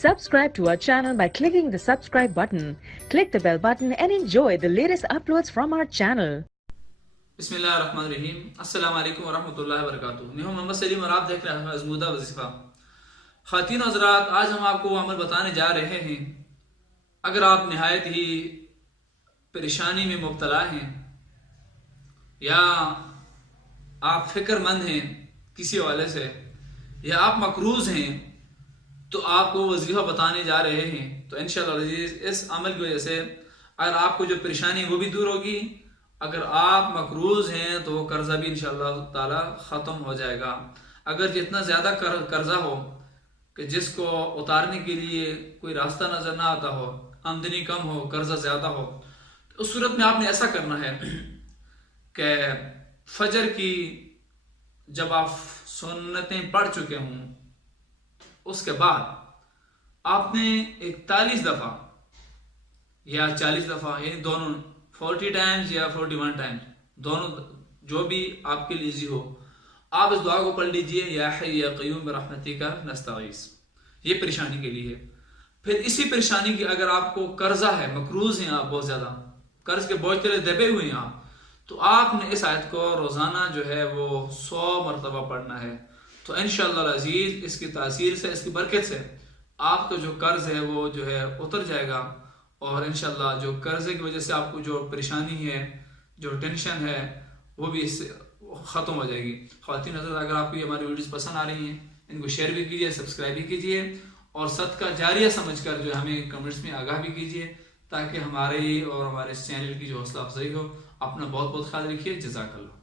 Subscribe to our channel by clicking the subscribe button. Click the bell button and enjoy the latest uploads from our channel. بسم اللہ الرحمن الرحیم. السلام علیکم ورحمۃ اللہ وبرکاتہ. میں ہوں محمد سلیم اور آپ دیکھ رہے ہیں ازمودہ وظیفہ. خواتین و حضرات، آج ہم آپ کو وہ عمل بتانے جا رہے ہیں. اگر آپ نہایت ہی پریشانی میں مبتلا ہیں یا آپ فکر مند ہیں کسی حوالے سے یا آپ مقروض ہیں تو آپ کو وظیفہ بتانے جا رہے ہیں. تو انشاءاللہ عزیز اس عمل کی وجہ سے اگر آپ کو جو پریشانی وہ بھی دور ہوگی، اگر آپ مقروض ہیں تو وہ قرضہ بھی انشاءاللہ تعالی ختم ہو جائے گا. اگر جتنا زیادہ قرضہ ہو کہ جس کو اتارنے کے لیے کوئی راستہ نظر نہ آتا ہو، آمدنی کم ہو، قرضہ زیادہ ہو، تو اس صورت میں آپ نے ایسا کرنا ہے کہ فجر کی جب آپ سنتیں پڑھ چکے ہوں اس کے بعد آپ نے 41 دفعہ یا 40 دفعہ، یعنی دونوں 40 ٹائمز یا 41 ٹائمز، دونوں جو بھی آپ کے لیے ایزی ہو، آپ اس دعا کو پڑھ لیجئے، یا حی یا قیوم برحمتک نستغیث. یہ پریشانی کے لیے. پھر اسی پریشانی کی اگر آپ کو قرضہ ہے، مقروض ہیں آپ بہت زیادہ، قرض کے بوجھ تلے دبے ہوئے ہیں آپ، تو آپ نے اس آیت کو روزانہ جو ہے وہ 100 مرتبہ پڑھنا ہے. تو انشاءاللہ العزیز اس کی تاثیر سے، اس کی برکت سے آپ کا جو قرض ہے وہ جو ہے اتر جائے گا، اور انشاءاللہ جو قرضے کی وجہ سے آپ کو جو پریشانی ہے، جو ٹینشن ہے، وہ بھی اس سے ختم ہو جائے گی. خواتین حضرات، اگر آپ کو ہماری ویڈیوز پسند آ رہی ہیں ان کو شیئر بھی کیجیے، سبسکرائب بھی کیجیے، اور صدقہ جاریہ سمجھ کر جو ہمیں کمنٹس میں آگاہ بھی کیجیے تاکہ ہمارے اور ہمارے چینل کی جو حوصلہ افزائی ہو. اپنا بہت بہت خیال رکھیے. جزاک اللہ.